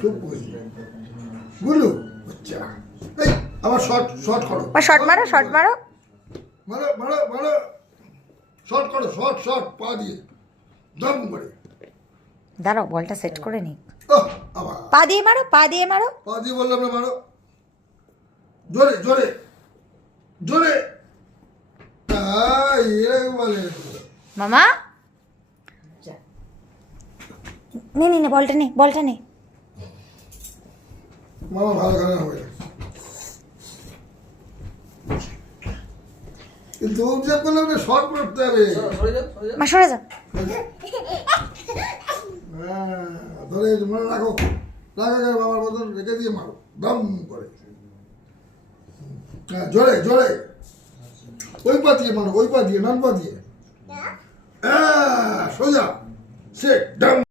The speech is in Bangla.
খুব বুঝি গুলু আচ্ছা এই আবার শর্ট শর্ট করো শর্ট মারো শর্ট মারো মারো মারো মারো শর্ট করো শর্ট শর্ট পা দিয়ে দম করে দাঁড়াও বলটা সেট করে নি আবার পা দিয়ে মারো পা দিয়ে মারো পা দিয়ে বললাম না মারো জোরে জোরে জোরে এরকম বলে মামা নে নে নে বলটা নে বলটা নে মামা ভালো খেলা হবে কিন্তু উদ্যাপ করলে ওটা শর্ট করতে হবে মা সরে যাও হ্যাঁ ধরে মনে রাখো রাখা গেলে বাবার মতন রেখে দিয়ে মারো দম করে হ্যাঁ জোরে জোরে ওই পা দিয়ে মারো ওই পা দিয়ে নান পা দিয়ে হ্যাঁ সোজা সে দম